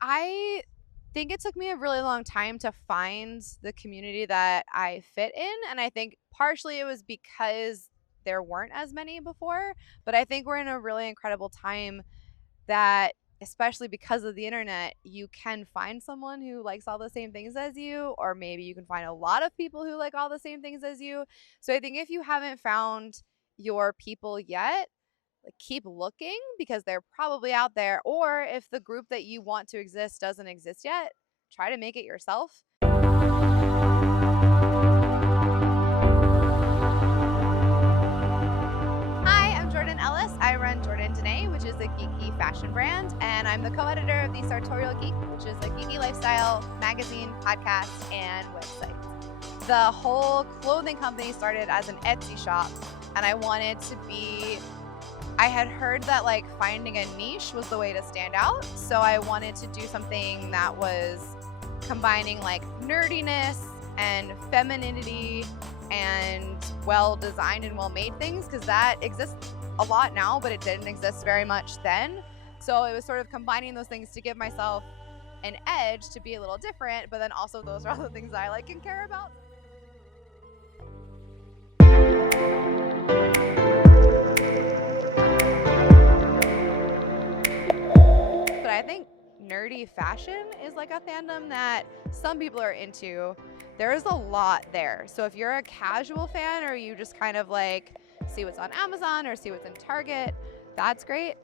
I think it took me a really long time to find the community that I fit in. And I think partially it was because there weren't as many before. But I think we're in a really incredible time that, especially because of the internet, you can find someone who likes all the same things as you, or maybe you can find a lot of people who like all the same things as you. So I think if you haven't found your people yet, like, keep looking because they're probably out there. Or if the group that you want to exist doesn't exist yet, try to make it yourself. Hi, I'm Jordan Ellis. I run Jordan Danae, which is a geeky fashion brand, and I'm the co-editor of the Sartorial Geek, which is a geeky lifestyle magazine, podcast, and website. The whole clothing company started as an Etsy shop, and I had heard that like finding a niche was the way to stand out. So I wanted to do something that was combining like nerdiness and femininity and well designed and well made things, because that exists a lot now, but it didn't exist very much then. So it was sort of combining those things to give myself an edge to be a little different, but then also those are all the things I like and care about. But I think nerdy fashion is like a fandom that some people are into. There's a lot there. So if you're a casual fan or you just kind of like see what's on Amazon or see what's in Target, that's great.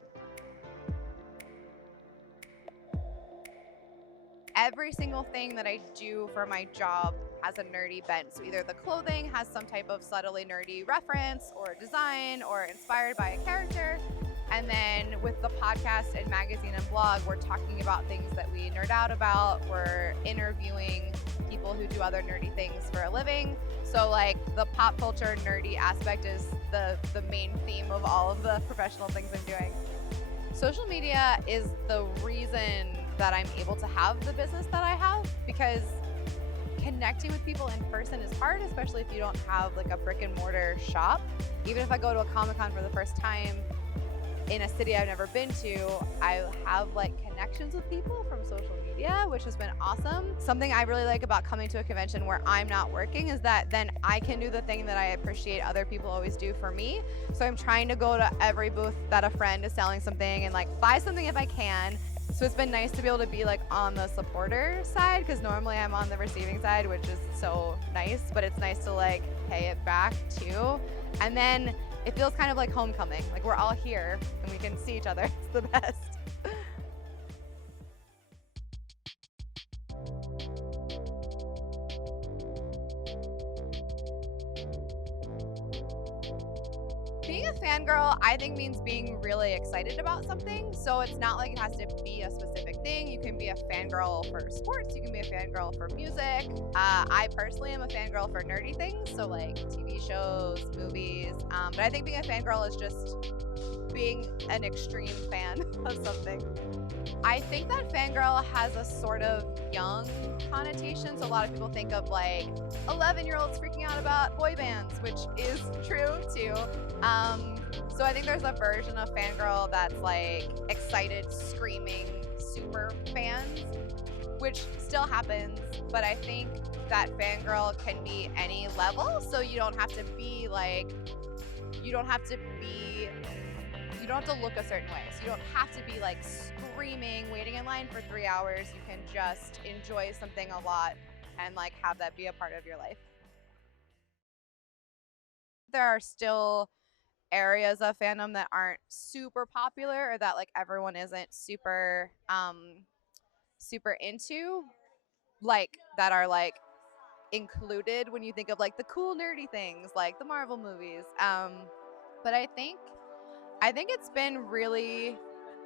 Every single thing that I do for my job has a nerdy bent. So either the clothing has some type of subtly nerdy reference or design or inspired by a character. And then with the podcast and magazine and blog, we're talking about things that we nerd out about. We're interviewing people who do other nerdy things for a living. So like the pop culture nerdy aspect is the main theme of all of the professional things I'm doing. Social media is the reason that I'm able to have the business that I have, because connecting with people in person is hard, especially if you don't have like a brick and mortar shop. Even if I go to a Comic-Con for the first time in a city I've never been to, I have like connections with people from social media, which has been awesome. Something I really like about coming to a convention where I'm not working is that then I can do the thing that I appreciate other people always do for me. So I'm trying to go to every booth that a friend is selling something and like buy something if I can. So it's been nice to be able to be like on the supporter side, because normally I'm on the receiving side, which is so nice, but it's nice to like pay it back too. And then it feels kind of like homecoming. Like we're all here and we can see each other. It's the best. Being a fangirl, I think, means being really excited about something. So it's not like it has to be a specific thing. You can be a fangirl for sports. You can be a fangirl for music. I personally am a fangirl for nerdy things. So like TV shows, movies. But I think being a fangirl is just being an extreme fan of something. I think that fangirl has a sort of young connotation. So a lot of people think of like 11-year-olds freaking out about boy bands, which is true too. So I think there's a version of fangirl that's like excited, screaming, super fans, which still happens. But I think that fangirl can be any level. So you don't have to be like, you don't have to look a certain way. So you don't have to be like screaming, waiting in line for 3 hours. You can just enjoy something a lot and like have that be a part of your life. There are still areas of fandom that aren't super popular, or that like everyone isn't super into, like that are like included when you think of like the cool nerdy things like the Marvel movies. But I think it's been really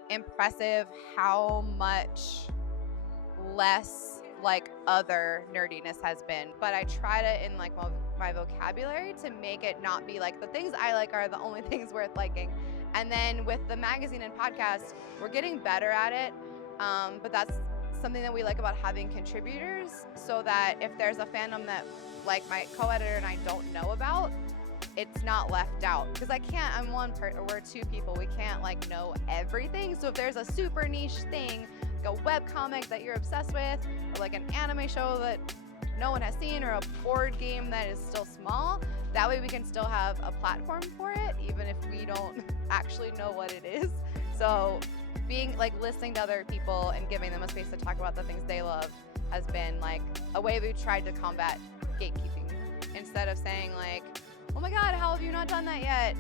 impressive how much less like other nerdiness has been. But I try to, in like my vocabulary, to make it not be like the things I like are the only things worth liking. And then with the magazine and podcast, we're getting better at it. But that's something that we like about having contributors, so that if there's a fandom that like my co-editor and I don't know about, it's not left out. Because we're two people, we can't like know everything. So if there's a super niche thing a web comic that you're obsessed with, or like an anime show that no one has seen, or a board game that is still small. That way we can still have a platform for it, even if we don't actually know what it is. So being like listening to other people and giving them a space to talk about the things they love has been like a way we've tried to combat gatekeeping. Instead of saying like, oh my God, how have you not done that yet?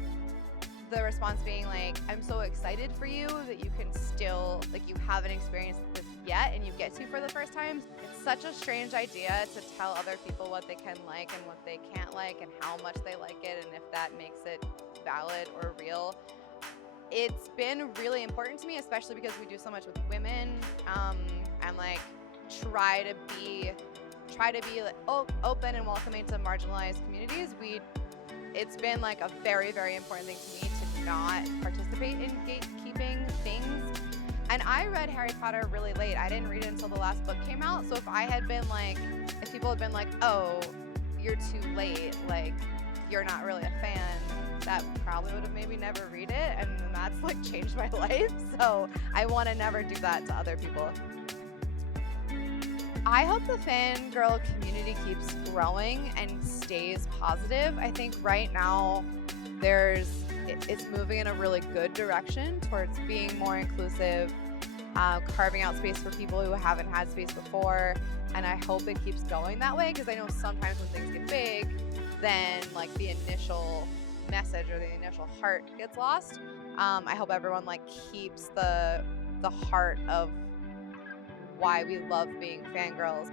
The response being like, I'm so excited for you that you can still, like, you haven't experienced this yet and you get to for the first time. It's such a strange idea to tell other people what they can like and what they can't like and how much they like it and if that makes it valid or real. It's been really important to me, especially because we do so much with women, and like try to be like, open and welcoming to marginalized communities. It's been like a very, very important thing to me to not participate in gatekeeping things. And I read Harry Potter really late. I didn't read it until the last book came out. So if people had been like, oh, you're too late, like you're not really a fan, that probably would have maybe never read it. And that's like changed my life. So I want to never do that to other people. I hope the fangirl community keeps growing and stays positive. I think right now it's moving in a really good direction towards being more inclusive, carving out space for people who haven't had space before. And I hope it keeps going that way, because I know sometimes when things get big, then like the initial message or the initial heart gets lost. I hope everyone like keeps the heart of why we love being fangirls.